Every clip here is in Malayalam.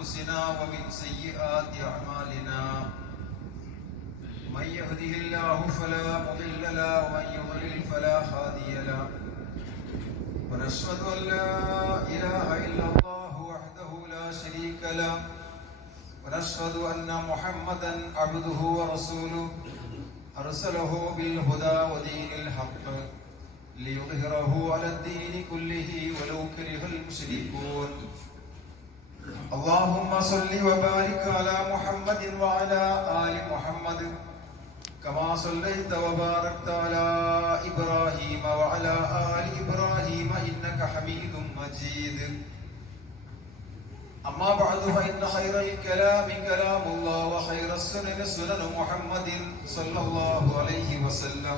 أنفسنا ومن سيئات أعمالنا من يهده الله فلا مضل له ومن يضلل فلا هادي له ونشهد أن لا إله إلا الله وحده لا شريك له ونشهد أن محمدا عبده ورسوله أرسله بالهدى ودين الحق ليظهره على الدين كله ولو كره المشركون اللهم صل وبارك على محمد وعلى آل محمد كما صليت وباركت على إبراهيم وعلى آل إبراهيم إنك حميد مجيد أما بعد فإن خير الكلام كلام الله وخير السنن سنن محمد صلى الله عليه وسلم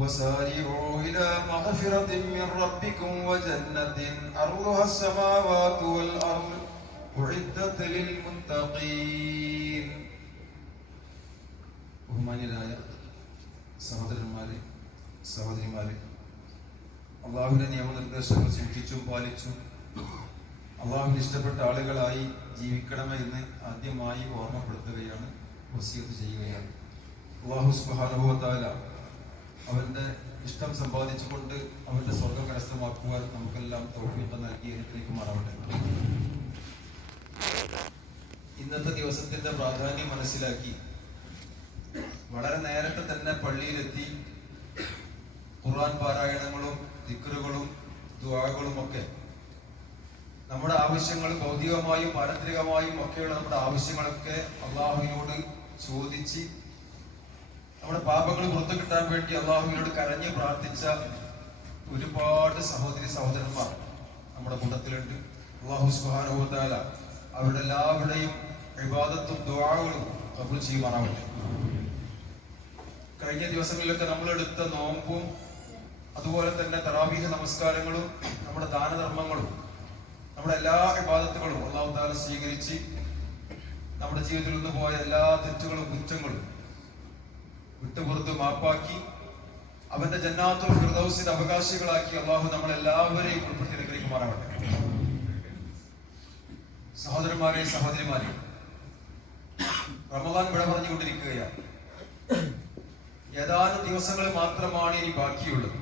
وسارعوا إلى مغفرة من ربكم وجنة أرضها السماوات والأرض أعدت للمتقين ബഹുമാന്യരായ സഹോദരന്മാരെ സഹോദരിമാരെ അള്ളാഹുവിന്റെ നിയമനിർദ്ദേശങ്ങൾ സൂക്ഷിച്ചും പാലിച്ചും അള്ളാഹുവിന് ഇഷ്ടപ്പെട്ട ആളുകളായി ജീവിക്കണമേ എന്ന് ആദ്യമായി ഓർമ്മപ്പെടുത്തുകയാണ് വസീത്ത് ചെയ്യുകയാണ് അള്ളാഹു സുബാനുഭവത്താല അവന്റെ ഇഷ്ടം സമ്പാദിച്ചുകൊണ്ട് അവന്റെ സ്വർഗം കരസ്ഥമാക്കുവാൻ നമുക്കെല്ലാം തോഫീട്ട് നൽകി അനുഗ്രഹിക്കുമാറാവട്ടെ ഇന്നത്തെ ദിവസത്തിന്റെ പ്രാധാന്യം മനസ്സിലാക്കി വളരെ നേരത്തെ തന്നെ പള്ളിയിലെത്തി ഖുർആൻ പാരായണങ്ങളും ദിക്റുകളും ദുആകളും ഒക്കെ നമ്മുടെ ആവശ്യങ്ങൾ ഭൗതികമായും പാരത്രികമായും ഒക്കെയുള്ള നമ്മുടെ ആവശ്യങ്ങളൊക്കെ അള്ളാഹുവിനോട് ചോദിച്ച് നമ്മുടെ പാപങ്ങൾ പുറത്തു കിട്ടാൻ വേണ്ടി അള്ളാഹുവിനോട് കരഞ്ഞ് പ്രാർത്ഥിച്ച ഒരുപാട് സഹോദരി സഹോദരന്മാർ നമ്മുടെ കൂട്ടത്തിലുണ്ട്. അള്ളാഹു സുഹാനുഭവത്താല അവരുടെ എല്ലാവരുടെയും വിവാദത്തും ദ്വാകളും നമ്മൾ ചെയ്യുവാനാവട്ടെ കഴിഞ്ഞ ദിവസങ്ങളിലൊക്കെ നമ്മൾ എടുത്ത നോമ്പും അതുപോലെ തന്നെ തറാവീഹ നമസ്കാരങ്ങളും നമ്മുടെ ദാനധർമ്മങ്ങളും നമ്മുടെ എല്ലാ വിവാദത്തുകളും അള്ളാഹു താല സ്വീകരിച്ച് നമ്മുടെ ജീവിതത്തിൽ നിന്ന് പോയ എല്ലാ തെറ്റുകളും കുറ്റങ്ങളും വിട്ടുപുറത്ത് മാപ്പാക്കി അവന്റെ ജന്നാത്തുൽ ഫിർദൗസിന്റെ അവകാശികളാക്കി അള്ളാഹു നമ്മളെല്ലാവരെയും ഉൾപ്പെടുത്തി അനുഗ്രഹിക്കുമാറാവട്ടെ. സഹോദരന്മാരെ സഹോദരിമാരെ റമദാൻ വിട പറഞ്ഞുകൊണ്ടിരിക്കുകയാണ്. ഏതാനും ദിവസങ്ങൾ മാത്രമാണ് ഇനി ബാക്കിയുള്ളത്.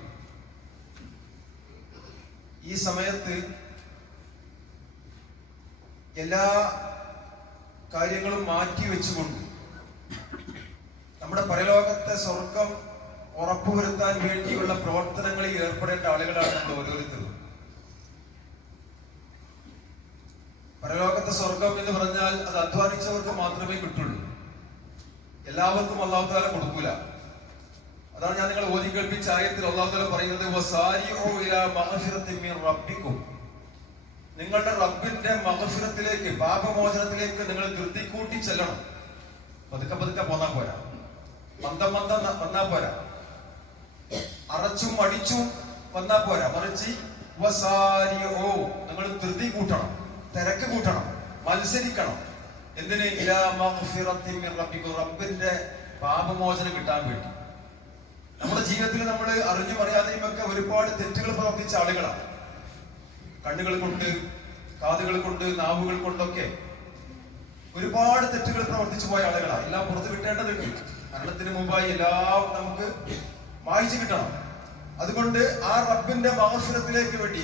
ഈ സമയത്ത് എല്ലാ കാര്യങ്ങളും മാറ്റി വെച്ചുകൊണ്ട് നമ്മുടെ പരലോകത്തെ സ്വർഗം ഉറപ്പുവരുത്താൻ വേണ്ടിയുള്ള പ്രവർത്തനങ്ങളിൽ ഏർപ്പെടേണ്ട ആളുകളാണ് നമ്മൾ ഓരോരുത്തരും. പരലോകത്തെ സ്വർഗം എന്ന് പറഞ്ഞാൽ അത് അധ്വാനിച്ചവർക്ക് മാത്രമേ കിട്ടുള്ളൂ. എല്ലാവർക്കും അള്ളാഹുദാല കൊടുക്കൂല. അതാണ് ഞാൻ നിങ്ങൾ ഓതി കേൾപ്പിച്ച ആയത്തിൽ അള്ളാഹുദാല പറയുന്നത് "വസാരിഉ ഇലാ മഗ്ഫിറത്തിൻ മിൻ റബ്ബിക്കും. നിങ്ങളുടെ റബ്ബിന്റെ മഹഫിറത്തിലേക്ക് പാപമോചനത്തിലേക്ക് നിങ്ങൾ ധൃതി കൂട്ടി ചെല്ലണം. പതുക്കെ പതുക്കെ പോന്നാ പോരാ. മന്ദം മന്ദം വന്നാ പോരാ. അറച്ചും അടിച്ചും വന്നാ പോരാ. മറിച്ച് നിങ്ങൾ ധൃതി കൂട്ടണം തിരക്ക് കൂട്ടണം മത്സരിക്കണം. എന്തിന്? റബ്ബിന്റെ പാപമോചനം കിട്ടാൻ വേണ്ടി. നമ്മുടെ ജീവിതത്തിൽ നമ്മൾ അറിഞ്ഞു പറയാതെയും ഒക്കെ ഒരുപാട് തെറ്റുകൾ പ്രവർത്തിച്ച ആളുകളാണ്. കണ്ണുകൾ കൊണ്ട് കാതുകൾ കൊണ്ട് നാവുകൾ കൊണ്ടൊക്കെ ഒരുപാട് തെറ്റുകൾ പ്രവർത്തിച്ചു പോയ ആളുകളാണ്. എല്ലാം പുറത്തു കിട്ടേണ്ടതുണ്ട് മരണത്തിന് മുമ്പായി എല്ലാം നമുക്ക് വായിച്ചു കിട്ടണം. അതുകൊണ്ട് ആ റബ്ബിന്റെ മഹഫിറത്തിലേക്ക് വേണ്ടി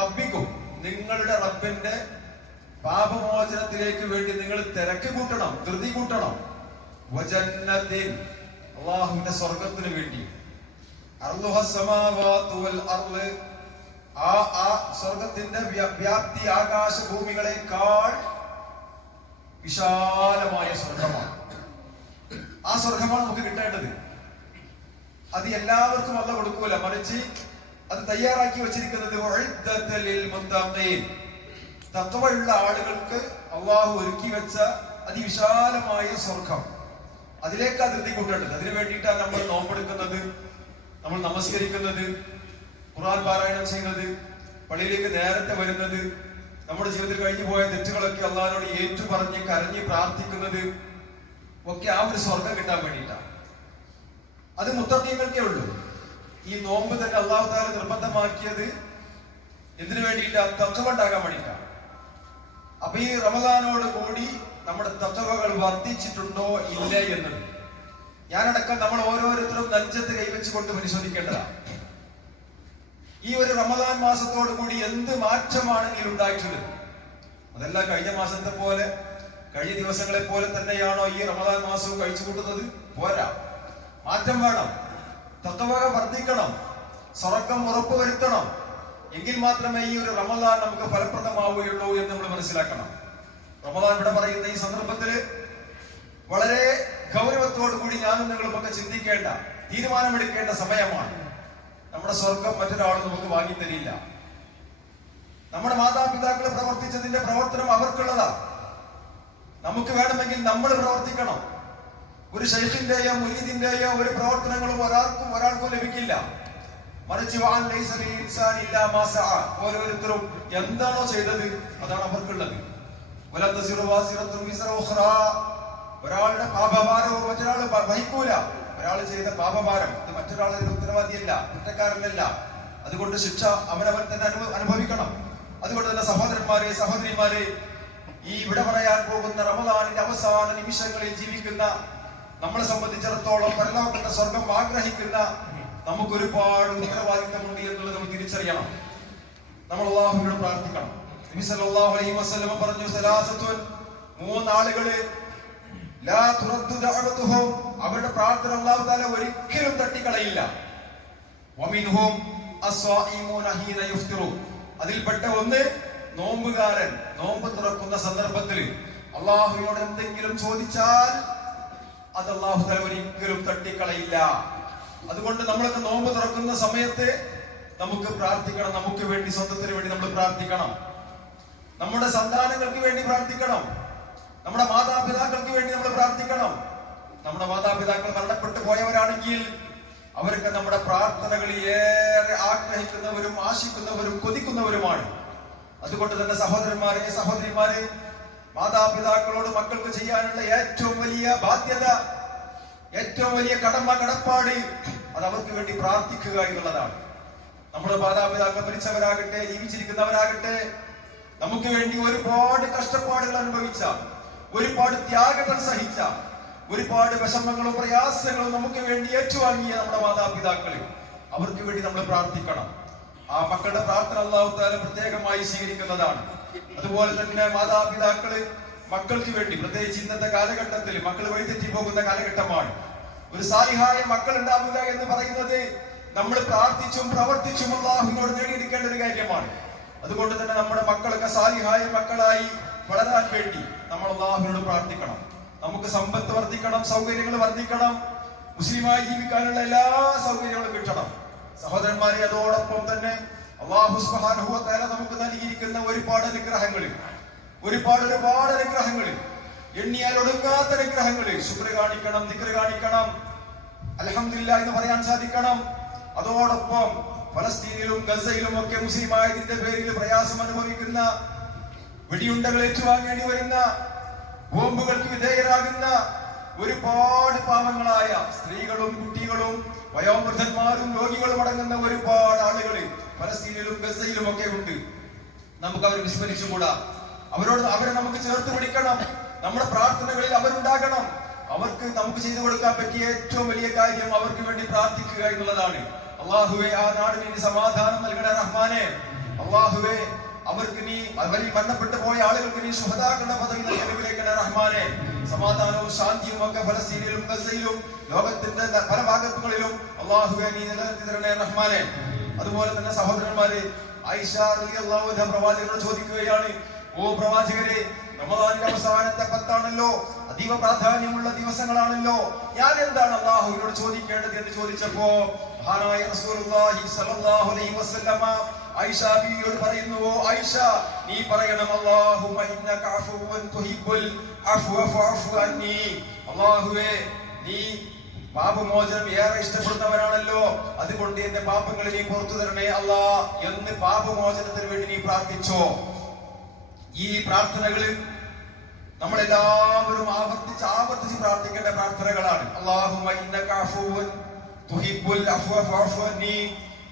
റബ്ബിക്കും നിങ്ങളുടെ റബ്ബിന്റെ പാപമോചനത്തിലേക്ക് വേണ്ടി നിങ്ങൾ തിരക്ക് കൂട്ടണം ധൃതി കൂട്ടണം. വജന്നത്തിൻ അള്ളാഹുവിന്റെ സ്വർഗത്തിന് വേണ്ടി. ആ ആ സ്വർഗത്തിന്റെ വ്യാപ്തി ആകാശ ഭൂമികളെക്കാൾ വിശാലമായ സ്വർഗമാണ് ആ സ്വർഗമാണ് നമുക്ക് കിട്ടേണ്ടത്. അത് എല്ലാവർക്കും അല്ല കൊടുക്കൂല. മറിച്ച് അത് തയ്യാറാക്കി വെച്ചിരിക്കുന്നത് തത്വമുള്ള ആളുകൾക്ക് അള്ളാഹു ഒരുക്കി വെച്ച അതിവിശാലമായ സ്വർഗം അതിലേക്ക് അതിർത്തി കൂട്ടേണ്ടത് അതിനു വേണ്ടിയിട്ടാണ് നമ്മൾ നോമ്പെടുക്കുന്നത് നമ്മൾ നമസ്കരിക്കുന്നത് ഖുർആൻ പാരായണം ചെയ്യുന്നത് പള്ളിയിലേക്ക് നേരത്തെ വരുന്നത് നമ്മുടെ ജീവിതത്തിൽ കഴിഞ്ഞു പോയ തെറ്റുകളൊക്കെ അള്ളാഹിനോട് ഏറ്റു പറഞ്ഞ് കരഞ്ഞ് പ്രാർത്ഥിക്കുന്നത് ഒക്കെ ആ ഒരു സ്വർഗം കിട്ടാൻ വേണ്ടിയിട്ടാണ് അത് മുത്തക്കീങ്ങൾക്കേ ഉള്ളൂ. ഈ നോമ്പ് തന്നെ അള്ളാഹു താല നിർബന്ധമാക്കിയത് എന്തിനു വേണ്ടിയിട്ടാ? തത്വമുണ്ടാകാൻ വേണ്ടിയിട്ടാണ് അപ്പൊ ഈ റമദാനോട് കൂടി നമ്മുടെ തത്വകൾ വർദ്ധിച്ചിട്ടുണ്ടോ ഇല്ല എന്നത് ഞാനടക്കം നമ്മൾ ഓരോരുത്തരും നെഞ്ചത്ത് കൈവച്ചുകൊണ്ട് പരിശോധിക്കേണ്ടതാണ് ഈ ഒരു റമദാൻ മാസത്തോടു കൂടി എന്ത് മാറ്റമാണ് ഇതിൽ ഉണ്ടായിട്ടുള്ളത് അതല്ല കഴിഞ്ഞ മാസത്തെ പോലെ കഴിഞ്ഞ ദിവസങ്ങളെ പോലെ തന്നെയാണോ ഈ റമദാൻ മാസവും കഴിച്ചു കൂട്ടുന്നത് പോരാ. മാറ്റം വേണം. തത്വവക വർദ്ധിക്കണം. സ്വർക്കം ഉറപ്പ് വരുത്തണം എങ്കിൽ മാത്രമേ ഈ ഒരു റമദാൻ നമുക്ക് ഫലപ്രദമാവുകയുള്ളൂ എന്ന് നമ്മൾ മനസ്സിലാക്കണം. റമദാൻ ഇവിടെ പറയുന്ന ഈ സന്ദർഭത്തിൽ വളരെ ഗൗരവത്തോടു കൂടി ഞാനും നിങ്ങളും ഒക്കെ ചിന്തിക്കേണ്ട തീരുമാനമെടുക്കേണ്ട സമയമാണ്. നമ്മുടെ സ്വർഗം മറ്റൊരാൾ നമുക്ക് വാങ്ങിത്തരില്ല. നമ്മുടെ മാതാപിതാക്കൾ പ്രവർത്തിച്ചതിന്റെ പ്രവർത്തനം അവർക്കുള്ളതാ. നമുക്ക് വേണമെങ്കിൽ നമ്മൾ പ്രവർത്തിക്കണം. ഒരു ശൈഖിന്റെയോ മുരീദിന്റെയോ ഒരു പ്രവർത്തനങ്ങളും ഒരാൾക്കും ഒരാൾക്കും ലഭിക്കില്ല. മറിച്ച് ഓരോരുത്തരും എന്താണോ ചെയ്തത് അതാണ് അവർക്കുള്ളത്. ഒരാളുടെ പാപഭാരവും മറ്റൊരാൾ വഹിക്കൂല. ഒരാൾ ചെയ്ത പാപഭാരം. ഇത് മറ്റൊരാളുടെ ഉത്തരവാദിയല്ല കുറ്റക്കാരനല്ല. അതുകൊണ്ട് ശിക്ഷ അവനവൻ തന്നെ അനുഭവിക്കണം. അതുകൊണ്ട് തന്നെ സഹോദരന്മാരെ സഹോദരിമാരെ ഈ ഇവിടെ പറയാൻ പോകുന്ന റമദാനിന്റെ അവസാന നിമിഷങ്ങളിൽ ജീവിക്കുന്ന നമ്മളെ സംബന്ധിച്ചിടത്തോളം പരലോകത്തെ സ്വർഗം ആഗ്രഹിക്കുന്ന നമുക്ക് ഒരുപാട് ഉത്തരവാദിത്തമുണ്ട് എന്നുള്ളത് നമ്മൾ തിരിച്ചറിയണം. നമ്മൾ അള്ളാഹുവിനോട് പ്രാർത്ഥിക്കണം. നബി സല്ലല്ലാഹു അലൈഹി വസല്ലം പറഞ്ഞു സലാസത്തുൻ മൂന്നാളുകൾ ലാ തുറദ്ദു ദഅവതുഹും അവരുടെ പ്രാർത്ഥന അല്ലാഹു തആല ഒരിക്കലും തട്ടിക്കളയില്ല. വമിൻഹും അസ്വാഇമൂന ഹീന യുഫ്തിറു അതിൽപ്പെട്ട ഒന്ന് നോമ്പുകാരൻ. നോമ്പ് തുറക്കുന്ന സന്ദർഭത്തിൽ അള്ളാഹുവിനോട് എന്തെങ്കിലും ചോദിച്ചാൽ അത് അള്ളാഹു തല ഒരിക്കലും തട്ടിക്കളയില്ല. അതുകൊണ്ട് നമ്മളൊക്കെ നോമ്പ് തുറക്കുന്ന സമയത്ത് നമുക്ക് പ്രാർത്ഥിക്കണം. നമുക്ക് വേണ്ടി സ്വന്തത്തിന് വേണ്ടി നമ്മൾ പ്രാർത്ഥിക്കണം. നമ്മുടെ സന്താനങ്ങൾക്ക് വേണ്ടി പ്രാർത്ഥിക്കണം. നമ്മുടെ മാതാപിതാക്കൾക്ക് വേണ്ടി നമ്മൾ പ്രാർത്ഥിക്കണം. നമ്മുടെ മാതാപിതാക്കൾ മരണപ്പെട്ടു പോയവരാണെങ്കിൽ അവർക്ക് നമ്മുടെ പ്രാർത്ഥനകളിൽ ഏറെ ആഗ്രഹിക്കുന്നവരും ആശിക്കുന്നവരും കൊതിക്കുന്നവരുമാണ്. അതുകൊണ്ട് തന്നെ സഹോദരന്മാരെ സഹോദരിമാരെ മാതാപിതാക്കളോട് മക്കൾക്ക് ചെയ്യാനുള്ള ഏറ്റവും വലിയ ബാധ്യത ഏറ്റവും വലിയ കടമ കടപ്പാട് അത് അവർക്ക് വേണ്ടി പ്രാർത്ഥിക്കുക എന്നുള്ളതാണ്. നമ്മുടെ മാതാപിതാക്കൾ മരിച്ചവരാകട്ടെ ജീവിച്ചിരിക്കുന്നവരാകട്ടെ നമുക്ക് വേണ്ടി ഒരുപാട് കഷ്ടപ്പാടുകൾ അനുഭവിച്ച ഒരുപാട് ത്യാഗങ്ങൾ സഹിച്ച ഒരുപാട് വിഷമങ്ങളും പ്രയാസങ്ങളും നമുക്ക് വേണ്ടി ഏറ്റുവാങ്ങിയ നമ്മുടെ മാതാപിതാക്കളെ അവർക്ക് വേണ്ടി നമ്മൾ പ്രാർത്ഥിക്കണം. ആ മക്കളുടെ പ്രാർത്ഥന അള്ളാഹു താല പ്രത്യേകമായി സ്വീകരിക്കുന്നതാണ്. അതുപോലെ തന്നെ മാതാപിതാക്കൾ മക്കൾക്ക് വേണ്ടി പ്രത്യേകിച്ച് ഇന്നത്തെ കാലഘട്ടത്തിൽ മക്കൾ വഴിതെറ്റി പോകുന്ന കാലഘട്ടമാണ്. ഒരു സാലിഹായ മക്കൾ ഉണ്ടാവുക എന്ന് പറയുന്നത് നമ്മൾ പ്രാർത്ഥിച്ചും പ്രവർത്തിച്ചും അള്ളാഹുവിനോട് നേടിയെടുക്കേണ്ട ഒരു കാര്യമാണ്. അതുകൊണ്ട് തന്നെ നമ്മുടെ മക്കളൊക്കെ സാലിഹായ മക്കളായി വളരാൻ വേണ്ടി നമ്മൾ അള്ളാഹുവിനോട് പ്രാർത്ഥിക്കണം. നമുക്ക് സമ്പത്ത് വർദ്ധിക്കണം സൗകര്യങ്ങൾ വർദ്ധിക്കണം മുസ്ലിമായി ജീവിക്കാനുള്ള എല്ലാ സൗകര്യങ്ങളും കിട്ടണം. സഹോദരന്മാരെ അതോടൊപ്പം തന്നെ അള്ളാഹു തആല നമുക്ക് നൽകിയിരിക്കുന്ന ഒരുപാട് അനുഗ്രഹങ്ങളിൽ ഒരുപാട് ഒരുപാട് അനുഗ്രഹങ്ങളിൽ എണ്ണിയാൽ ഒടുക്കാത്ത അനുഗ്രഹങ്ങളിൽ ശുക്ര കാണിക്കണം നിക്ര കാണിക്കണം അലഹമില്ല എന്ന് പറയാൻ സാധിക്കണം. അതോടൊപ്പം ഫലസ്തീനിലും ഗസയിലും ഒക്കെ മുസ്ലിമായതിന്റെ പേരിൽ പ്രയാസം അനുഭവിക്കുന്ന വെടിയുണ്ടകൾ ഏറ്റുവാങ്ങേണ്ടി വരുന്ന ബോംബുകൾക്ക് വിധേയരാകുന്ന ഒരുപാട് പാവങ്ങളായ സ്ത്രീകളും കുട്ടികളും വയോവൃദ്ധന്മാരും രോഗികളും അടങ്ങുന്ന ഒരുപാട് ആളുകൾ പലസ്തീനിലും ഗസയിലും ഒക്കെ ഉണ്ട്. നമുക്ക് അവരെ വിസ്മരിച്ചുകൂടാ? അവരോട് അവരെ നമുക്ക് ചേർത്ത് പിടിക്കണം. നമ്മുടെ പ്രാർത്ഥനകളിൽ അവരുണ്ടാകണം. അവർക്ക് നമുക്ക് ചെയ്തു കൊടുക്കാൻ പറ്റിയ ഏറ്റവും വലിയ കാര്യം അവർക്ക് വേണ്ടി പ്രാർത്ഥിക്കുക എന്നുള്ളതാണ്. അള്ളാഹുവെ ആ നാടിന് സമാധാനം നൽകണേ റഹ്മാനെ. അള്ളാഹുവെ അവർക്ക് നീ അവരിൽ മരണപ്പെട്ടു പോയ ആളുകൾക്ക് നീ സുഹതാക്കളുടെ പദവി നൽകണേ റഹ്മാനെ. സമാധാനവും ശാന്തിയും ഒക്കെ ഫലസ്തീനിലും ഗസയിലും ലോകത്തിന്റെ പല ഭാഗത്തുകളിലും അള്ളാഹുവെ റഹ്മാനെ. അതുപോലെ തന്നെ സഹോദരന്മാരെ അൻഹ പ്രവാചകനോട് ചോദിക്കുകയാണ് ഓ പ്രവാചകരെ റമദാനിന്റെ അവസാനത്തെ പത്താണല്ലോ അതീവ പ്രാധാന്യമുള്ള ദിവസങ്ങളാണല്ലോ. ഞാൻ എന്താണ് അള്ളാഹുവിനോട് ചോദിക്കേണ്ടത്? എന്ന് ചോദിച്ചപ്പോ മഹാനായ റസൂലുള്ളാഹി അലൈഹി ആയിഷ ബീവിയോട് പറയുന്നുവോ ആയിഷ നീ പറയണം അല്ലാഹുമ്മ ഇന്നക അഫുവൻ തുഹിബ്ബുൽ അഫ്വ ഫഅഫു അന്നി. അല്ലാഹുവേ നീ പാപമോചനം ഏറെ ഇഷ്ടപ്പെടുന്നവനാണല്ലോ. അതുകൊണ്ട് എന്റെ പാപങ്ങൾ നീ പുറത്തു തരണേ അല്ലാ. എന്ന് പാപമോചനത്തിന് വേണ്ടി നീ പ്രാർത്ഥിച്ചോ. ഈ പ്രാർത്ഥനകൾ നമ്മളെല്ലാവരും ആവർത്തിച്ച് ആവർത്തിച്ച് പ്രാർത്ഥിക്കേണ്ട പ്രാർത്ഥനകളാണ്. അല്ലാഹുമ്മ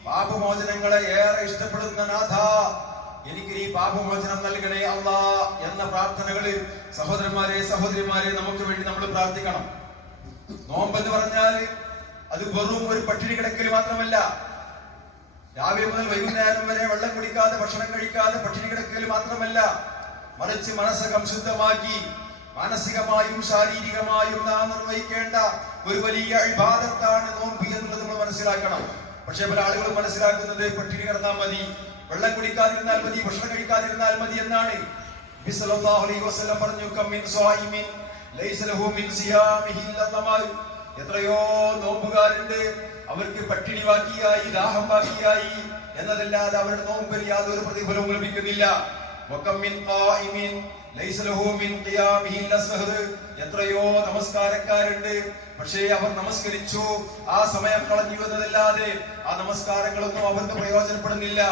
പാപമോചനങ്ങളെ ഏറെ ഇഷ്ടപ്പെടുന്ന നാഥ എനിക്ക് ഈ പാപമോചനം നൽകണേ അല്ല എന്ന പ്രാർത്ഥനകളിൽ സഹോദരന്മാരെ സഹോദരിമാരെ നമുക്ക് വേണ്ടി നമ്മൾ പ്രാർത്ഥിക്കണം. നോമ്പെന്ന് പറഞ്ഞാൽ അത് വെറും ഒരു പട്ടിണി കിടക്കൽ മാത്രമല്ല. രാവിലെ മുതൽ വൈകുന്നേരം വരെ വെള്ളം കുടിക്കാതെ ഭക്ഷണം കഴിക്കാതെ പട്ടിണി കിടക്കൽ മാത്രമല്ല. മറിച്ച് മനസ്സകം ശുദ്ധമാക്കി മാനസികമായും ശാരീരികമായും നാം നിർവഹിക്കേണ്ട ഒരു വലിയ അഴിബാധത്താണ് നോമ്പ് എന്നുള്ളത് നമ്മൾ മനസ്സിലാക്കണം. പക്ഷെ പല ആളുകളും മനസ്സിലാക്കുന്നത് പട്ടിണി കിടന്നാൽ മതി വെള്ളം കുടിക്കാതിരുന്നാൽ മതി ഭക്ഷണം കഴിക്കാതിരുന്നാൽ മതി എന്നാണ് പറഞ്ഞു എത്രയോ നോമ്പുകാരുണ്ട് അവർക്ക് പട്ടിണി ബാക്കിയായി ദാഹം ബാക്കിയായി എന്നതല്ലാതെ അവരുടെ നോമ്പിൽ യാതൊരു പ്രതിഫലവും ലഭിക്കുന്നില്ല. എത്രയോ നമസ്കാരക്കാരുണ്ട്. പക്ഷേ അവർ നമസ്കരിച്ചു. ആ സമയം കളഞ്ഞു എന്നതല്ലാതെ ആ നമസ്കാരങ്ങളൊന്നും അവർക്ക് പ്രയോജനപ്പെടുന്നില്ല.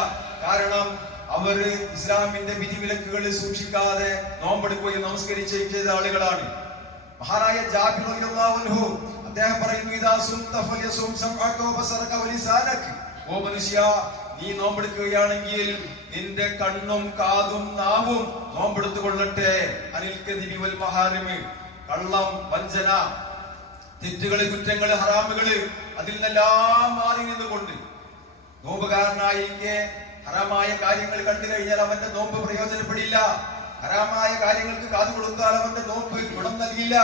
കാരണം അവർ ഇസ്ലാമിന്റെ വിധിവിലക്കുകളിൽ സൂക്ഷിക്കാതെ നോമ്പെടുക്കുകയും നമസ്കരിക്കുകയും ചെയ്ത ആളുകളാണ്. മഹാനായ ജാബിർ അദ്ദേഹം പറയുന്നു ഓ മനുഷ്യ നീ നോമ്പെടുക്കുകയാണെങ്കിൽ നിന്റെ കണ്ണും കാതും നാവും നോമ്പെടുത്തു കൊള്ളട്ടെ അനിൽ കദിബി വൽ മഹാരിമ്. കള്ളം വഞ്ചന തെറ്റുകൾ കുറ്റങ്ങൾ ഹറാമുകൾ അതിൽ നിന്നെല്ലാം മാറി നിന്നുകൊണ്ട്. നോമ്പുകാരനായിരിക്കെ ഹറാമായ കാര്യങ്ങൾ കണ്ടു കഴിഞ്ഞാൽ അവന്റെ നോമ്പ് പ്രയോജനപ്പെടില്ല. ഹറാമായ കാര്യങ്ങൾക്ക് കാതു കൊടുത്താൽ അവന്റെ നോമ്പ് ഗുണം നൽകില്ല.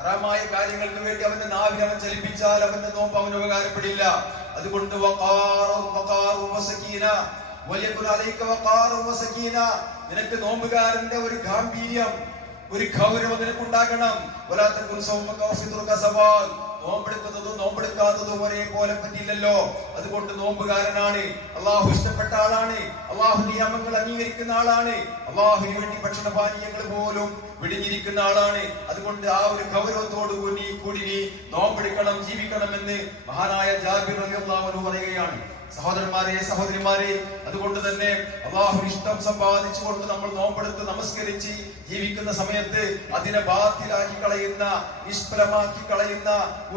ഹറാമായ കാര്യങ്ങൾക്ക് വേണ്ടി അവന്റെ നാവിനെ അവൻ ചലിപ്പിച്ചാൽ അവന്റെ നോമ്പ് അവന് ഉപകാരപ്പെടില്ല. അതുകൊണ്ട് നിനക്ക് നോമ്പുകാരന്റെ ഒരു ഗാംഭീര്യം ഒരു ഗൗരവം നിനക്കുണ്ടാകണം. നോമ്പെടുക്കുന്നതും നോമ്പെടുക്കാത്തതും ഒരേപോലെ പറ്റിയില്ലല്ലോ. അതുകൊണ്ട് നോമ്പുകാരനാണ്. അള്ളാഹു ഇഷ്ടപ്പെട്ട ആളാണ്. അള്ളാഹു നിയമങ്ങൾ അംഗീകരിക്കുന്ന ആളാണ്. അള്ളാഹുവിന് വേണ്ടി ഭക്ഷണപാനീയങ്ങൾ പോലും വിടിഞ്ഞിരിക്കുന്ന ആളാണ്. അതുകൊണ്ട് ആ ഒരു ഗൗരവത്തോടു കൂടി കൂടി നോമ്പെടുക്കണം ജീവിക്കണം എന്ന് മഹാനായ ജാബിർ അലി അള്ളാഹു പറയുകയാണ്. സഹോദരന്മാരെ സഹോദരിമാരെ അതുകൊണ്ട് തന്നെ അള്ളാഹു ഇഷ്ടം സമ്പാദിച്ചുകൊണ്ട് നമ്മൾ നോമ്പെടുത്ത് നമസ്കരിച്ച് ജീവിക്കുന്ന സമയത്ത് അതിനെ ബാത്തിലാക്കി കളയുന്ന നിഷ്ഫലമാക്കി കളയുന്ന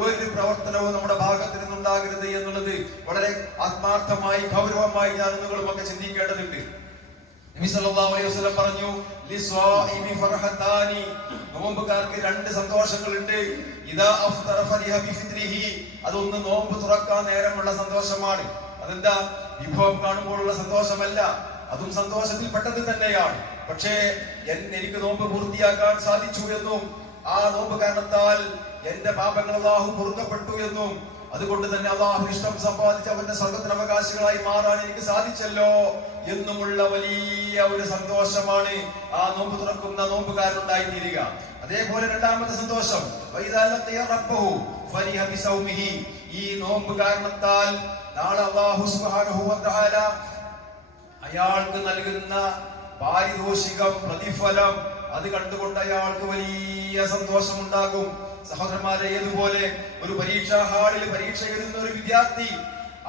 ഒരു പ്രവർത്തനവും നമ്മുടെ ഭാഗത്ത് നിന്നുണ്ടാകരുത് എന്നുള്ളത് വളരെ ആത്മാർത്ഥമായി ഗൗരവമായി ഞാൻ നിങ്ങളും ഒക്കെ ചിന്തിക്കേണ്ടതുണ്ട്. പറഞ്ഞു നോമ്പുകാർക്ക് രണ്ട് സന്തോഷങ്ങളുണ്ട്. ഇതാ അതൊന്ന് നോമ്പ് തുറക്കാൻ നേരമുള്ള സന്തോഷമാണ്. അതെന്താ? വിഭവം കാണുമ്പോഴുള്ള സന്തോഷമല്ല. അതും സന്തോഷത്തിൽ പെട്ടത് തന്നെയാണ്. പക്ഷേ എനിക്ക് നോമ്പ് പൂർത്തിയാക്കാൻ സാധിച്ചു എന്നും ആ നോമ്പ് കാരണത്താൽ എന്റെ പാപങ്ങൾ അള്ളാഹു പൊറുക്കപ്പെട്ടു എന്നും അതുകൊണ്ട് തന്നെ അള്ളാഹു ഇഷ്ടം സമ്പാദിച്ച് അവന്റെ സ്വർഗത്തിന് അവകാശികളായി മാറാൻ എനിക്ക് സാധിച്ചല്ലോ എന്നുമുള്ള വലിയ ഒരു സന്തോഷമാണ് ആ നോമ്പ് തുറക്കുന്ന നോമ്പുകാരനുണ്ടായി തീരുക അതേപോലെ രണ്ടാമത്തെ സന്തോഷം. ഈ നോമ്പ് കാരണത്താൽ അയാൾക്ക് നൽകുന്ന പാരിതോഷികം പ്രതിഫലം അത് കണ്ടുകൊണ്ട് അയാൾക്ക് വലിയ സന്തോഷമുണ്ടാകും. സഹോദരന്മാരെ ഏതുപോലെ ഒരു പരീക്ഷാ ഹാളിൽ പരീക്ഷ എഴുതുന്ന ഒരു വിദ്യാർത്ഥി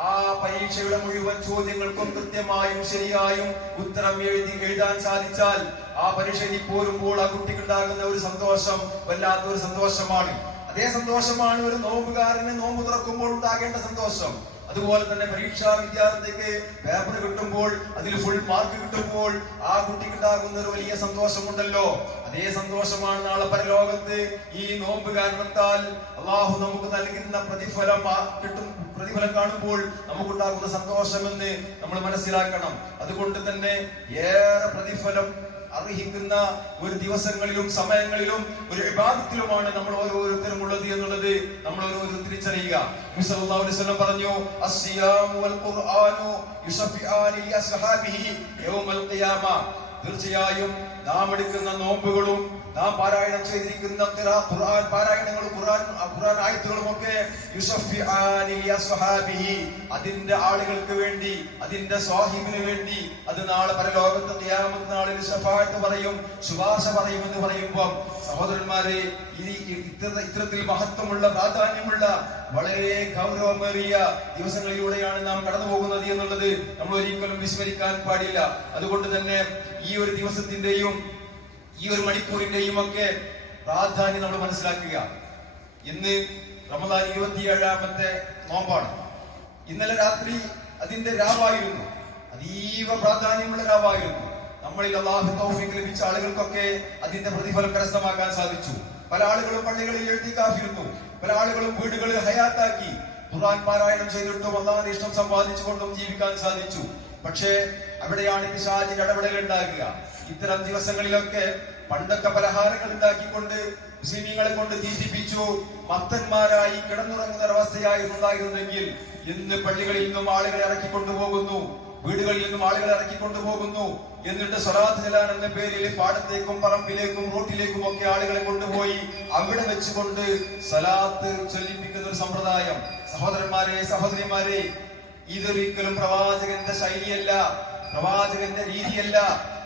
ആ പരീക്ഷയുടെ മുഴുവൻ ചോദ്യങ്ങൾക്കും കൃത്യമായും ശരിയായും ഉത്തരം എഴുതി എഴുതാൻ സാധിച്ചാൽ ആ പരീക്ഷ എഴുതി പോരുമ്പോൾ ആ കുട്ടിക്ക് ഉണ്ടാകുന്ന ഒരു സന്തോഷം വല്ലാത്ത ഒരു സന്തോഷമാണ്. അതേ സന്തോഷമാണ് ഒരു നോമ്പുകാരന് നോമ്പ് തുറക്കുമ്പോൾ ഉണ്ടാകേണ്ട സന്തോഷം. അതുപോലെ തന്നെ പരീക്ഷാ വിദ്യാർത്ഥിക്ക് പേപ്പർ കിട്ടുമ്പോൾ അതിൽ ഫുൾ മാർക്ക് കിട്ടുമ്പോൾ ആ കുട്ടിക്കുണ്ടാകുന്ന ഒരു വലിയ സന്തോഷമുണ്ടല്ലോ. അതേ സന്തോഷമാണ് നാളെ പരലോകത്ത്. ഈ നോമ്പ് കാരണത്താൽ അള്ളാഹു നമുക്ക് നൽകുന്ന പ്രതിഫലം കിട്ടും പ്രതിഫലം കാണുമ്പോൾ നമുക്കുണ്ടാകുന്ന സന്തോഷമെന്ന് നമ്മൾ മനസ്സിലാക്കണം. അതുകൊണ്ട് തന്നെ ഏറെ പ്രതിഫലം അർഹിക്കുന്ന ഒരു ദിവസങ്ങളിലും സമയങ്ങളിലും ഒരു വിഭാഗത്തിലുമാണ് നമ്മൾ ഓരോരുത്തരും ഉള്ളത് എന്നുള്ളത് നമ്മൾ ഓരോരുത്തരും തിരിച്ചറിയുക. പറഞ്ഞു തീർച്ചയായും നാം എടുക്കുന്ന നോമ്പുകളും നാം പാരായണം ചെയ്തിരിക്കുന്ന ഖുർആൻ പാരായണങ്ങളും ഖുർആൻ ഖുർആൻ ആയത്തുകളും ഒക്കെ ലിഅസ്ഹാബിഹി. അതിന്റെ ആളുകൾക്ക് വേണ്ടി അതിന്റെ സ്വാഹിബിന് വേണ്ടി അത് നാളെ പരലോകത്ത് ഖിയാമത്ത് നാളിൽ ഷഫാഅത്ത് പറയും ശുപാർശ പറയും എന്ന് പറയുമ്പോൾ സഹോദരന്മാരെ ഈ ഇത്തരത്തിൽ മഹത്വമുള്ള പ്രാധാന്യമുള്ള വളരെ ഗൗരവമേറിയ ദിവസങ്ങളിലൂടെയാണ് നാം കടന്നു പോകുന്നത് എന്നുള്ളത് നമ്മൾ ഒരിക്കലും വിസ്മരിക്കാൻ പാടില്ല അതുകൊണ്ട് തന്നെ ഈ ഒരു ദിവസത്തിന്റെയും ഈ ഒരു മണിക്കൂറിന്റെയും ഒക്കെ പ്രാധാന്യം നമ്മൾ മനസ്സിലാക്കുക. ഇന്ന് റമദാൻ ഇരുപത്തിയേഴാമത്തെ നോമ്പാണ്. ഇന്നലെ രാത്രി അതിന്റെ രാവായിരുന്നു. അതീവ പ്രാധാന്യമുള്ള രാവായിരുന്നു. നമ്മളിൽ അള്ളാഹു തൗഫീഖ് ലഭിച്ച ആളുകൾക്കൊക്കെ അതിന്റെ പ്രതിഫലം കരസ്ഥമാക്കാൻ സാധിച്ചു. പല ആളുകളും പള്ളികളിൽ എഴുതി കാഫിരുന്നു പല ആളുകളും വീടുകളിൽ ഹയാത്താക്കി. ഖുർആൻ പാരായണം ചെയ്തിട്ടും അള്ളാഹിന്റെ ഇഷ്ടം സമ്പാദിച്ചുകൊണ്ടും ജീവിക്കാൻ സാധിച്ചു. പക്ഷേ അവിടെയാണ് ഇടപെടൽ ഉണ്ടാകുക ഇത്തരം ദിവസങ്ങളിലൊക്കെ പണ്ടൊക്കെ പലഹാരങ്ങൾ ഉണ്ടാക്കിക്കൊണ്ട് മുസ്ലിമീങ്ങളെ കൊണ്ട് തീറ്റിപ്പിച്ചു. ഭക്തന്മാരായി കിടന്നുറങ്ങുന്ന ഒരവസ്ഥയായിരുന്നുണ്ടായിരുന്നെങ്കിൽ ഇന്ന് പള്ളികളിൽ നിന്നും ആളുകളെ ഇറക്കിക്കൊണ്ടുപോകുന്നു വീടുകളിൽ നിന്നും ആളുകളെ ഇറക്കി കൊണ്ടുപോകുന്നു. എന്നിട്ട് സ്വലാത്ത് ചെല്ലാൻ എന്ന പേരിൽ പാടത്തേക്കും പറമ്പിലേക്കും റോട്ടിലേക്കും ഒക്കെ ആളുകളെ കൊണ്ടുപോയി അവിടെ വെച്ചുകൊണ്ട് സലാത്ത് ചൊല്ലിപ്പിക്കുന്ന ഒരു സമ്പ്രദായം. സഹോദരന്മാരെ സഹോദരിമാരെ ഇതൊരിക്കലും പ്രവാചകന്റെ ശൈലിയല്ല. പ്രവാചകന്റെ രീതിയല്ല.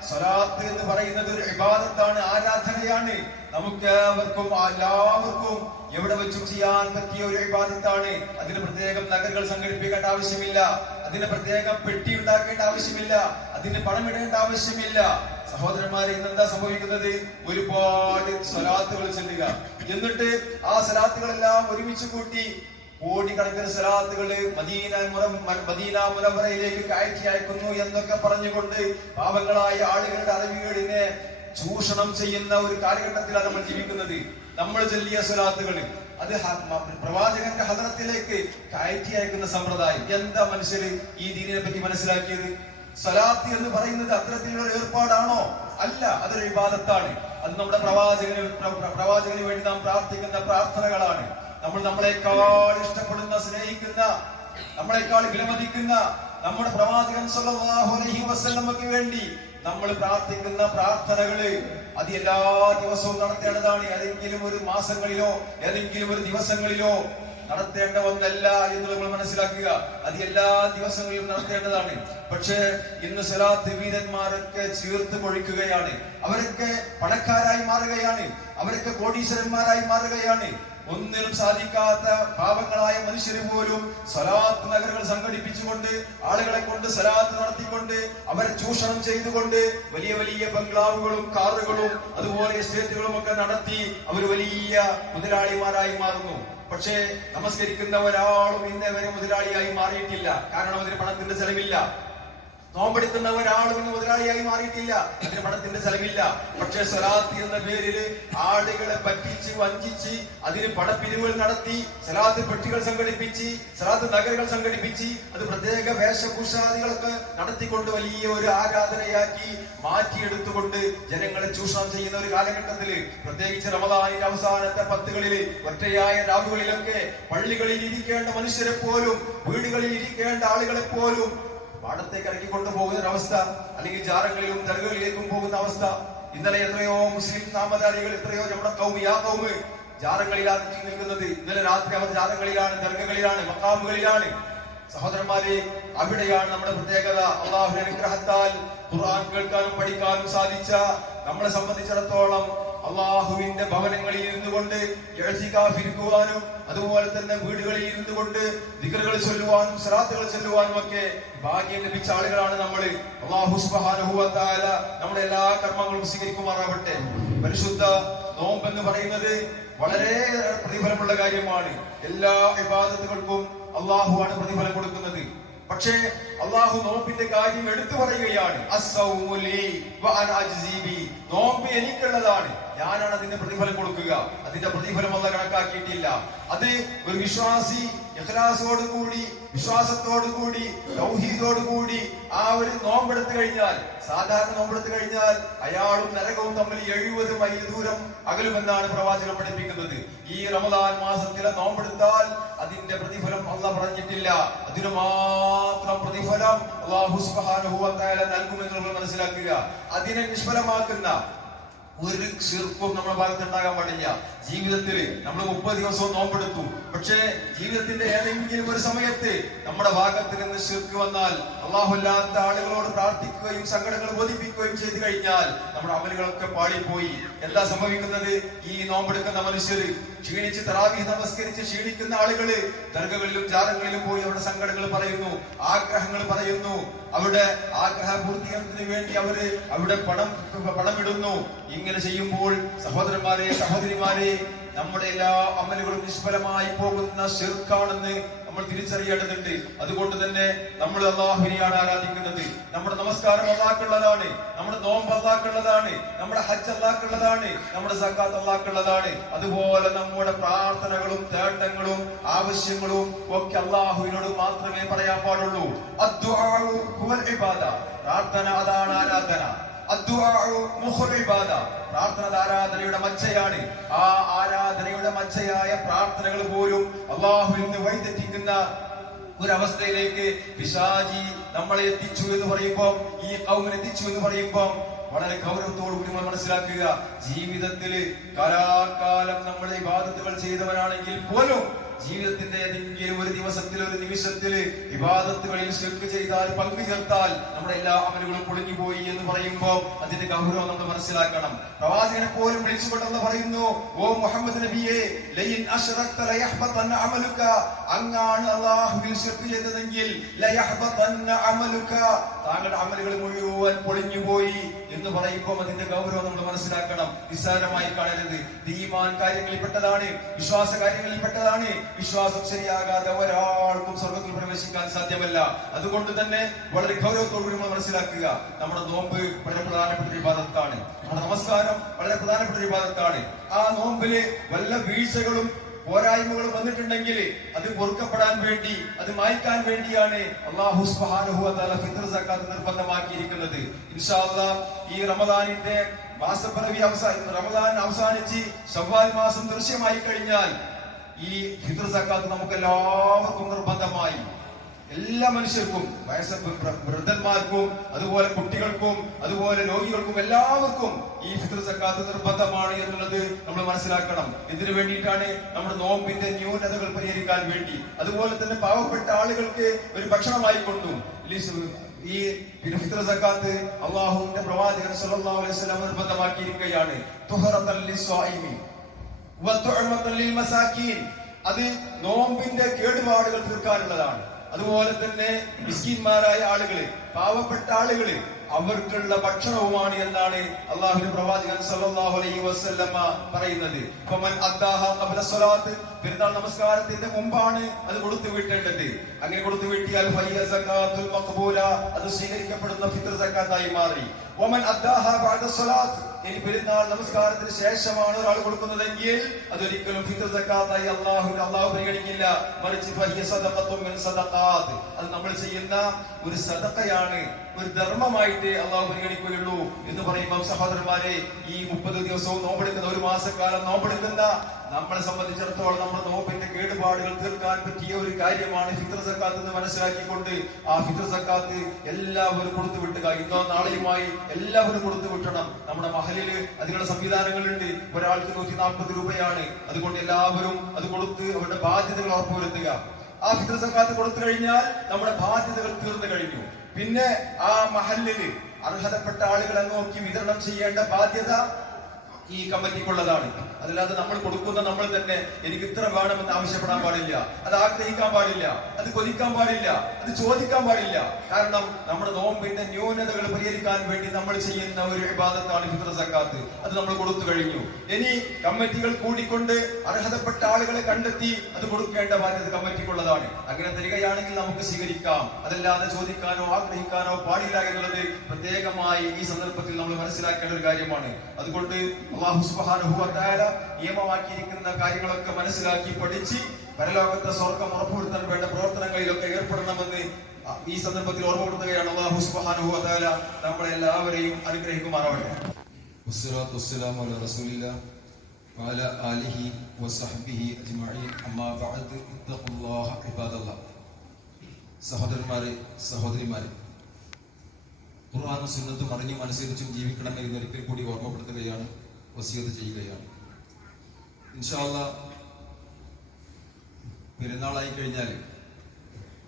സ്വലാത്ത് എന്ന് പറയുന്നത് ഒരു വിവാദത്താണ് ആരാധനയാണ്. നമുക്ക് ഏവർക്കും എല്ലാവർക്കും എവിടെ വെച്ചും ചെയ്യാൻ പറ്റിയ ഒരു വിവാദത്താണ് അതിന് പ്രത്യേകം നഗരങ്ങൾ സംഘടിപ്പിക്കേണ്ട ആവശ്യമില്ല. അതിന് പ്രത്യേകം പെട്ടി ഉണ്ടാക്കേണ്ട ആവശ്യമില്ല. അതിന് പണമിടേണ്ട ആവശ്യമില്ല. സഹോദരന്മാരെ ഇന്ന് എന്താ സംഭവിക്കുന്നത്? ഒരുപാട് സ്വലാത്തുകൾ ചെല്ലുക. എന്നിട്ട് ആ സ്വലാത്തുകളെല്ലാം ഒരുമിച്ച് കൂട്ടി കോടിക്കണക്കിന് സ്വലാത്തുകൾ മദീന മദീന മുനവറയിലേക്ക് കയറ്റി അയക്കുന്നു എന്നൊക്കെ പറഞ്ഞുകൊണ്ട് പാവങ്ങളായ ആളുകളുടെ അറിവുകളിനെ ചൂഷണം ചെയ്യുന്ന ഒരു കാലഘട്ടത്തിലാണ് നമ്മൾ ജീവിക്കുന്നത്. നമ്മൾ ചൊല്ലിയ സ്വലാത്തുകൾ അത് പ്രവാചകന്റെ ഹദറത്തിലേക്ക് കയറ്റി അയക്കുന്ന സമ്പ്രദായം. എന്താ മനുഷ്യര് ഈ ദീനിനെ പറ്റി മനസ്സിലാക്കിയത്? സ്വലാത്ത് എന്ന് പറയുന്നത് അത്തരത്തിലുള്ള ഏർപ്പാടാണോ? അല്ല അതൊരു വിവാദത്താണ് അത് നമ്മുടെ പ്രവാചകന് പ്ര- പ്ര- പ്രവാചകന് വേണ്ടി നാം പ്രാർത്ഥിക്കുന്ന പ്രാർത്ഥനകളാണ്. നമ്മൾ നമ്മളെക്കാൾ ഇഷ്ടപ്പെടുന്ന സ്നേഹിക്കുന്ന നമ്മളെക്കാൾ വിലമതിക്കുന്ന നമ്മുടെ പ്രവാചകൻ സല്ലല്ലാഹു അലൈഹി വേണ്ടി നമ്മൾ പ്രാർത്ഥിക്കുന്ന പ്രാർത്ഥനകൾ അത് എല്ലാ ദിവസവും നടത്തേണ്ടതാണ്. ഏതെങ്കിലും ഒരു മാസങ്ങളിലോ ഏതെങ്കിലും ഒരു ദിവസങ്ങളിലോ നടത്തേണ്ട ഒന്നല്ല എന്ന് നമ്മൾ മനസ്സിലാക്കുക. അത് എല്ലാ ദിവസങ്ങളിലും നടത്തേണ്ടതാണ്. പക്ഷേ ഇന്ന് സലാത്ത് വീരന്മാരൊക്കെ ചേർത്ത് കൊഴിക്കുകയാണ് അവരൊക്കെ പണക്കാരായി മാറുകയാണ്. അവരൊക്കെ കോടീശ്വരന്മാരായി മാറുകയാണ്. ഒന്നിനും സാധിക്കാത്ത പാപങ്ങളായ മനുഷ്യർ പോലും സലാത്ത് നഗരങ്ങൾ സംഘടിപ്പിച്ചുകൊണ്ട് ആളുകളെ കൊണ്ട് സലാത്ത് നടത്തിക്കൊണ്ട് അവരെ ചൂഷണം ചെയ്തുകൊണ്ട് വലിയ വലിയ ബംഗ്ലാവുകളും കാറുകളും അതുപോലെ എസ്റ്റേറ്റുകളും ഒക്കെ നടത്തി അവർ വലിയ മുതലാളിമാരായി മാറുന്നു. പക്ഷേ നമസ്കരിക്കുന്ന ഒരാളും ഇന്നേ വരെ മുതലാളിയായി മാറിയിട്ടില്ല. കാരണം അതിന് പണത്തിന്റെ ചെലവില്ല. നോമ്പെടുക്കുന്ന ഒരാളും ഇന്ന് മുതലാളിയായി മാറിയിട്ടില്ല. അതിന് പണത്തിന്റെ ചെലവില്ല. പക്ഷെ സലാത്തി എന്ന പേരിൽ ആളുകളെ പറ്റിച്ച് വഞ്ചിച്ച് അതിന് പണപ്പിരിവുകൾ നടത്തി സലാത്ത് പെട്ടികൾ സംഘടിപ്പിച്ച് സലാത്ത് നഗരങ്ങൾ സംഘടിപ്പിച്ച് അത് പ്രത്യേക വേഷഭൂഷാദികളൊക്കെ നടത്തിക്കൊണ്ട് വലിയ ഒരു ആരാധനയാക്കി മാറ്റിയെടുത്തുകൊണ്ട് ജനങ്ങളെ ചൂഷണം ചെയ്യുന്ന ഒരു കാലഘട്ടത്തിൽ പ്രത്യേകിച്ച് റമദാനിന്റെ അവസാനത്തെ പത്തുകളിൽ ഒറ്റയായ രാവുകളിലൊക്കെ പള്ളികളിൽ ഇരിക്കേണ്ട മനുഷ്യരെ പോലും വീടുകളിൽ ഇരിക്കേണ്ട ആളുകളെ പോലും പാടത്തേക്ക് ഇറക്കി കൊണ്ടുപോകുന്ന ഒരവസ്ഥ അല്ലെങ്കിൽ ജാറങ്ങളിലും ദർഗകളിലേക്കും പോകുന്ന അവസ്ഥ. ഇന്നലെ എത്രയോ മുസ്ലിം നാമധാരികൾ എത്രയോ നമ്മുടെ കൗമ് യാ കൗമ് ജാറങ്ങളിലാണ് നിൽക്കുന്നത്. ഇന്നലെ രാത്രി അവർ ജാറങ്ങളിലാണ് ദർഗകളിലാണ് മക്കാമുകളിലാണ് സഹോദരന്മാരെ അവിടെയാണ് നമ്മുടെ പ്രത്യേകത. അള്ളാഹുവിന്റെ അനുഗ്രഹത്താൽ ഖുർആൻ കേൾക്കാനും പഠിക്കാനും സാധിച്ച നമ്മളെ സംബന്ധിച്ചിടത്തോളം അള്ളാഹുവിന്റെ ഭവനങ്ങളിൽ ഇരുന്നു കൊണ്ട് ഇരിക്കുവാനും അതുപോലെ തന്നെ വീടുകളിൽ ഇരുന്നു കൊണ്ട് ചൊല്ലുവാനും സലാത്തുകൾ ചൊല്ലുവാനും ഒക്കെ ഭാഗ്യം ലഭിച്ച ആളുകളാണ് നമ്മൾ അള്ളാഹു തആല നമ്മുടെ എല്ലാ കർമ്മങ്ങളും സ്വീകരിക്കുമാറാവട്ടെ. പരിശുദ്ധ നോമ്പ് എന്ന് പറയുന്നത് വളരെ പ്രതിഫലമുള്ള കാര്യമാണ്. എല്ലാ വിവാദത്തുകൾക്കും അള്ളാഹുവാണ് പ്രതിഫലം കൊടുക്കുന്നത്. പക്ഷേ അള്ളാഹു നോമ്പിന്റെ കാര്യം എടുത്തു പറയുകയാണ്. നോമ്പ് എനിക്കുള്ളതാണ്. ഞാനാണ് അതിന്റെ പ്രതിഫലം കൊടുക്കുക. അതിന്റെ പ്രതിഫലം അല്ല കണക്കാക്കിയിട്ടില്ല. അത് ഒരു വിശ്വാസി യഹ്ലാസോട് കൂടി വിശ്വാസത്തോട് കൂടി ലൗഹീദോട് കൂടി ആ ഒരു നോമ്പെടുത്തു കഴിഞ്ഞാൽ സാധാരണ നോമ്പെടുത്ത് കഴിഞ്ഞാൽ അയാളും നരകവും തമ്മിൽ എഴുപത് മൈൽ ദൂരം അകലുമെന്നാണ് പ്രവാചകൻ പഠിപ്പിക്കുന്നത്. ഈ റമദാൻ മാസത്തിലെ നോമ്പെടുത്താൽ അതിന്റെ പ്രതിഫലം അല്ല പറഞ്ഞിട്ടില്ല. അതിന് മാത്രം പ്രതിഫലം അള്ളാഹു നൽകുമെന്നുള്ളത് മനസ്സിലാക്കുക. അതിനെ നിഷ്ഫലമാക്കുന്ന ഒരു ശിർക്കും നമ്മുടെ ഭാഗത്ത് ഉണ്ടാകാൻ പാടില്ല. ജീവിതത്തിൽ നമ്മൾ മുപ്പത് ദിവസവും നോമ്പെടുത്തു. പക്ഷേ ജീവിതത്തിന്റെ ഏതെങ്കിലും ഒരു സമയത്ത് നമ്മുടെ ഭാഗത്ത് നിന്ന് ശിർക്ക് വന്നാൽ അള്ളാഹുല്ലാത്ത ആളുകളോട് പ്രാർത്ഥിക്കുകയും സങ്കടങ്ങൾ ബോധിപ്പിക്കുകയും ചെയ്തു കഴിഞ്ഞാൽ നമ്മുടെ അമലുകളൊക്കെ പാളിപ്പോയി. എന്താ സംഭവിക്കുന്നത്? ഈ നോമ്പെടുക്കുന്ന മനുഷ്യർ ക്ഷീണിച്ച് തറാവി നമസ്കരിച്ച് ക്ഷീണിക്കുന്ന ആളുകൾ ദർഗകളിലും ജാലങ്ങളിലും പോയി അവരുടെ സങ്കടങ്ങൾ പറയുന്നു ആഗ്രഹങ്ങൾ പറയുന്നു. അവരുടെ ആഗ്രഹ പൂർത്തീകരണത്തിന് വേണ്ടി അവർ അവിടെ പണം പണമിടുന്നു. ഇങ്ങനെ ചെയ്യുമ്പോൾ സഹോദരന്മാരെ സഹോദരിമാരെ നമ്മുടെ എല്ലാ അമലുകളും നിഷ്ഫലമായി പോകുന്ന ഷിർക്കാണെന്ന് നമ്മൾ തിരിച്ചറിയേണ്ടതുണ്ട്. അതുകൊണ്ട് തന്നെ നമ്മൾ അള്ളാഹുവിനെയാണ് ആരാധിക്കുന്നത്. നമ്മുടെ നമസ്കാരം അള്ളാഹ്ക്കുള്ളതാണ്. നമ്മുടെ നോമ്പ് അള്ളാഹ്ക്കുള്ളതാണ്. നമ്മുടെ ഹജ്ജ് അള്ളാഹ്ക്കുള്ളതാണ്. നമ്മുടെ സക്കാത്ത് അള്ളാഹ്ക്കുള്ളതാണ്. അതുപോലെ നമ്മുടെ പ്രാർത്ഥനകളും തേട്ടങ്ങളും ആവശ്യങ്ങളും ഒക്കെ അള്ളാഹുവിനോട് മാത്രമേ പറയാൻ പാടുള്ളൂ. പ്രാർത്ഥന അതാണ് ആരാധന. പ്രാർത്ഥന ആരാധനയുടെ മച്ചയാണ് ആ ആരാധനയുടെ മച്ചയായ പ്രാർത്ഥനകൾ പോലും അള്ളാഹുവിൽ നിന്ന് വഴിതെറ്റിക്കുന്ന ഒരവസ്ഥയിലേക്ക് പിശാജി നമ്മളെ എത്തിച്ചു എന്ന് പറയുമ്പോൾ ഈ കൗമിനെ എത്തിച്ചു എന്ന് പറയുമ്പോൾ വളരെ ഗൗരവത്തോടു കൂടി നമ്മൾ മനസ്സിലാക്കുക ജീവിതത്തിൽ കാലാകാലം നമ്മൾ ഇബാദത്തുകൾ ചെയ്തവരാണെങ്കിൽ പോലും ജീവിതത്തിന്റെ ഏതെങ്കിലും ഒരു ദിവസത്തിൽ ഒരു നിമിഷത്തിൽ വിവാദത്തുകളിൽ ശിർക്ക് ചെയ്താൽ പങ്കു ചേർത്താൽ നമ്മുടെ എല്ലാ അമലുകളും പൊളിഞ്ഞു പോയി എന്ന് പറയുമ്പോൾ അതിന്റെ ഗൗരവം നമ്മൾ മനസ്സിലാക്കണം. പ്രവാചകനെ പോലും വിളിച്ചുകൊണ്ടെന്ന് പറയുന്നു ഓ മുഹമ്മദ് നബിയെ ലയിൻ അശ്റക്ത ലയഹ്ബതന്ന അമലുക. അങ്ങാണ് അല്ലാഹുവിൽ ശിർക്ക് ചെയ്തതെങ്കിൽ ലയഹ്ബതന്ന അമലുക. താങ്കളുടെ അമലുകൾ മുഴുവൻ പൊളിഞ്ഞു പോയി. എന്ന് പറയുമ്പോൾ അതിന്റെ ഗൗരവം നമ്മൾ മനസ്സിലാക്കണം. നിസ്സാരമായി കാണരുത്. ദീമാൻ കാര്യങ്ങളിൽ പെട്ടതാണ് വിശ്വാസ കാര്യങ്ങളിൽ പെട്ടതാണ് വിശ്വാസം ശരിയാകാതെ ഒരാൾക്കും സ്വർഗത്തിൽ പ്രവേശിക്കാൻ സാധ്യമല്ല. അതുകൊണ്ട് തന്നെ വളരെ ഗൗരവത്തോടുകൂടി നമ്മൾ മനസ്സിലാക്കുക. നമ്മുടെ നോമ്പ് വളരെ പ്രധാനപ്പെട്ട ഒരു വിവാദത്താണ് നമ്മുടെ നമസ്കാരം വളരെ പ്രധാനപ്പെട്ട ഒരു വിവാദത്താണ് ആ നോമ്പിൽ വല്ല വീഴ്ചകളും പോരായ്മകളും വന്നിട്ടുണ്ടെങ്കിൽ അത് പൊറുക്കപ്പെടാൻ വേണ്ടി അത് മായ്ക്കാൻ വേണ്ടിയാണ് അള്ളാഹു ഫിത്ർ സക്കാത്ത് നിർബന്ധമാക്കിയിരിക്കുന്നത്. ഈ റമദാനിന്റെ മാസപ്പിറവി അവസാന റമദാൻ അവസാനിച്ച് ശവ്വാൽ മാസം ദൃശ്യമായി കഴിഞ്ഞാൽ ഈ ഫിത്ർ സക്കാത്ത് നമുക്ക് എല്ലാവർക്കും നിർബന്ധമായി. എല്ലാ മനുഷ്യർക്കും വയസ്സ വൃദ്ധന്മാർക്കും അതുപോലെ കുട്ടികൾക്കും അതുപോലെ രോഗികൾക്കും എല്ലാവർക്കും ഈ ഫിത്ർ സക്കാത്ത് നിർബന്ധമാണ് എന്നുള്ളത് നമ്മൾ മനസ്സിലാക്കണം. ഇതിനു വേണ്ടിയിട്ടാണ് നമ്മുടെ നോമ്പിന്റെ ന്യൂനതകൾ പരിഹരിക്കാൻ വേണ്ടി? അതുപോലെ തന്നെ പാവപ്പെട്ട ആളുകൾക്ക് ഒരു ഭക്ഷണമായി കൊണ്ടു. ഈ പിന്നെ ഫിത്ർ സക്കാത്ത് അള്ളാഹുവിന്റെ പ്രവാചകൻ സല്ലല്ലാഹു അലൈഹി വസല്ലം നിർബന്ധമാക്കിയിരിക്കുകയാണ്. തുഹറത്തൽ ലിസ്വായിമി. അത് നോമ്പിന്റെ കേടുപാടുകൾ തീർക്കാനുള്ളതാണ്. അതുപോലെ തന്നെ മിസ്കിന്മാരായ ആളുകളെ പാവപ്പെട്ട ആളുകൾ അവർക്കുള്ള ഭക്ഷണവുമാണ് എന്നാണ് അള്ളാഹുവിന്റെ പ്രവാചകൻ സല്ലല്ലാഹു അലൈഹി വസല്ലമ പറയുന്നത്. ഫമൻ അദ്ദാഹ ഖബ്ല സ്വലാത്ത് പെരുന്നാൾ നമസ്കാരത്തിന്റെ മുമ്പാണ് അത് കൊടുത്തു വിട്ടേണ്ടത്. അങ്ങനെ കൊടുത്തു വീട്ടിയാൽ ഫയ്യ സക്കാത്തുൽ മഖ്ബൂല അത് സ്വീകരിക്കപ്പെടുന്ന ഫിത്ർ സക്കാത്തായി മാറി. വമൻ അദ്ദാഹ ബഅദ സ്വലാത്ത് ഇനി പെരുന്നാൾ നമസ്കാരത്തിന് ശേഷമാണ് ഒരാൾ കൊടുക്കുന്നതെങ്കിൽ അതൊരിക്കലും ഫിത്ർ സക്കാത്തായി അള്ളാഹു അള്ളാഹു പരിഗണിക്കില്ല. മറിച്ച് ഫഹിയ സദഖത്തുൻ മിൻ സദഖാത്ത്. അത് നമ്മൾ ചെയ്യുന്ന ഒരു സദഖയാണ്. ഒരു ധർമ്മമായിട്ട് അള്ളാഹു പരിഗണിക്കുകയുള്ളൂ എന്ന് പറയുമ്പോൾ സഹോദരന്മാരെ ഈ മുപ്പത് ദിവസവും നോമ്പെടുക്കുന്ന ഒരു മാസക്കാലം നോമ്പെടുക്കുന്ന നമ്മളെ സംബന്ധിച്ചിടത്തോളം നമ്മുടെ നോമ്പിന്റെ കേടുപാടുകൾ തീർക്കാൻ പറ്റിയ ഒരു കാര്യമാണ് ഫിത്ർ സക്കാത്ത് എന്ന് മനസ്സിലാക്കിക്കൊണ്ട് ആ ഫിത്ർ സക്കാത്ത് എല്ലാവരും കൊടുത്തു വിട്ടുക. ഇന്നോ നാളെയുമായി എല്ലാവരും കൊടുത്തു വിട്ടണം. നമ്മുടെ മഹലിൽ അതിനുള്ള സംവിധാനങ്ങളുണ്ട്. ഒരാൾക്ക് നൂറ്റി നാൽപ്പത് രൂപയാണ്. അതുകൊണ്ട് എല്ലാവരും അത് കൊടുത്ത് അവരുടെ ബാധ്യതകൾ ഉറപ്പുവരുത്തുക. ആ ഫിത്ര സക്കാത്ത് കൊടുത്തു കഴിഞ്ഞാൽ നമ്മുടെ ബാധ്യതകൾ തീർന്നു കഴിഞ്ഞു. പിന്നെ ആ മഹല്ലിൽ അർഹതപ്പെട്ട ആളുകളെ നോക്കി വിതരണം ചെയ്യേണ്ട ബാധ്യത ഈ കമ്മിറ്റിക്കുള്ളതാണ്. അതല്ലാതെ നമ്മൾ കൊടുക്കുന്ന നമ്മൾ തന്നെ എനിക്ക് ഇത്ര വേണമെന്ന് ആവശ്യപ്പെടാൻ പാടില്ല. അത് ആഗ്രഹിക്കാൻ പാടില്ല. അത് കൊതിക്കാൻ പാടില്ല. അത് ചോദിക്കാൻ പാടില്ല. കാരണം നമ്മുടെ നോമ്പിന്റെ ന്യൂനതകൾ പരിഹരിക്കാൻ വേണ്ടി നമ്മൾ ചെയ്യുന്ന ഒരു വിവാദത്താണ് ഫിത്ര സക്കാത്ത്. അത് നമ്മൾ കൊടുത്തു കഴിഞ്ഞു. ഇനി കമ്മിറ്റികൾ കൂടിക്കൊണ്ട് അർഹതപ്പെട്ട ആളുകളെ കണ്ടെത്തി അത് കൊടുക്കേണ്ട ബാധ്യത കമ്മിറ്റിക്കുള്ളതാണ്. അങ്ങനെ തരികയാണെങ്കിൽ നമുക്ക് സ്വീകരിക്കാം. അതല്ലാതെ ചോദിക്കാനോ ആഗ്രഹിക്കാനോ പാടില്ല എന്നുള്ളത് പ്രത്യേകമായി ഈ സന്ദർഭത്തിൽ നമ്മൾ മനസ്സിലാക്കേണ്ട ഒരു കാര്യമാണ്. അതുകൊണ്ട് അള്ളാഹു സുബ്ഹാനഹു വ തആല നിയമമാക്കിയിരിക്കുന്ന കാര്യങ്ങളൊക്കെ മനസ്സിലാക്കി പഠിച്ച് പരലോകത്തെ സ്വർഗം ഉറപ്പുവരുത്താൻ വേണ്ട പ്രവർത്തനങ്ങളിലൊക്കെ ഏർപ്പെടണമെന്ന് ഈ സന്ദർഭത്തിൽ ഓർമ്മപ്പെടുത്തുകയാണ് അള്ളാഹു സുബ്ഹാനഹു വ തആല നമ്മളെ എല്ലാവരെയും അനുഗ്രഹിക്കുമാറാവട്ടെ والصلاة والسلام على رسول الله وعلى آله وصحبه أجمعين أما بعد اتقوا الله عباد الله സഹോദരന്മാരെ സഹോദരിമാരെ ഖുർആാനും സുന്നത്തും അറിഞ്ഞും അനുസരിച്ചും ജീവിക്കണമെന്ന് ഇന്ന് ഒരിക്കൽ കൂടി ഓർമ്മപ്പെടുത്തുകയാണ് വസീയത്ത് ചെയ്യുകയാണ്. ഇൻഷാല്ല പെരുന്നാളായി കഴിഞ്ഞാൽ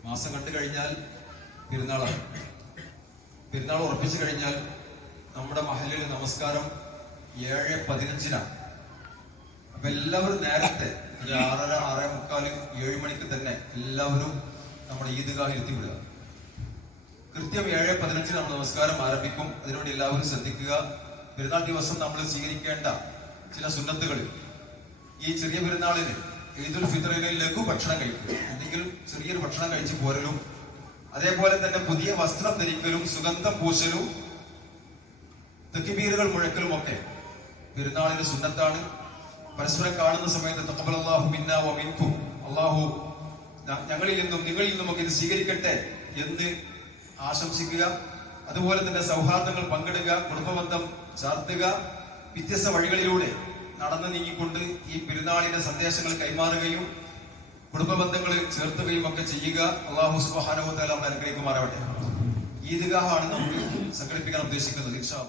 മാസം കണ്ടു കഴിഞ്ഞാൽ പെരുന്നാളാണ്. പെരുന്നാൾ ഉറപ്പിച്ചു കഴിഞ്ഞാൽ നമ്മുടെ മഹലിൽ നമസ്കാരം ഏഴ് പതിനഞ്ചിനാണ് അപ്പൊ എല്ലാവരും നേരത്തെ ഒരു ആറര ആറേ മുക്കാൽ ഏഴ് മണിക്ക് തന്നെ എല്ലാവരും നമ്മുടെ ഈദ്ഗാഹിൽ എത്തിവിടുക കൃത്യം ഏഴ് പതിനഞ്ചിന് നമ്മൾ നമസ്കാരം ആരംഭിക്കും. അതിനോട് എല്ലാവരും ശ്രദ്ധിക്കുക. പെരുന്നാൾ ദിവസം നമ്മൾ സ്വീകരിക്കേണ്ട ചില സുന്നത്തുകൾ. ഈ ചെറിയ പെരുന്നാളിന് ഈദുൽ ഫിത്തറിന് ലഘു ഭക്ഷണം കഴിക്കും. അല്ലെങ്കിൽ ചെറിയൊരു ഭക്ഷണം കഴിച്ചു പോരലും അതേപോലെ തന്നെ പുതിയ വസ്ത്രം ധരിക്കലും സുഗന്ധം പൂശലും തെക്കിബീറുകൾ മുഴക്കലും ഒക്കെ പെരുന്നാളിന്റെ സുന്നത്താണ്. പരസ്പരം കാണുന്ന സമയത്ത് അള്ളാഹു മിന്നാ വ മിൻകും. അല്ലാഹു ഞങ്ങളിൽ നിന്നും നിങ്ങളിൽ നിന്നും ഒക്കെ ഇത് സ്വീകരിക്കട്ടെ എന്ന് ആശംസിക്കുക. അതുപോലെ തന്നെ സൗഹാർദ്ദങ്ങൾ പങ്കിടുക കുടുംബബന്ധം ചാർത്തുക വ്യത്യസ്ത വഴികളിലൂടെ നടന്നു നീങ്ങിക്കൊണ്ട് ഈ പെരുന്നാളിന്റെ സന്ദേശങ്ങൾ കൈമാറുകയും കുടുംബ കുടുംബബന്ധങ്ങളിൽ ചേർത്തുകയും ഒക്കെ ചെയ്യുക. അള്ളാഹു സുബാനോ നമ്മളെ അനുഗ്രഹിക്കുമാറാവട്ടെ ഈദ്ഗാഹാണ് നമുക്ക് സംഘടിപ്പിക്കാൻ ഉദ്ദേശിക്കുന്നത്. ഇൻഷാ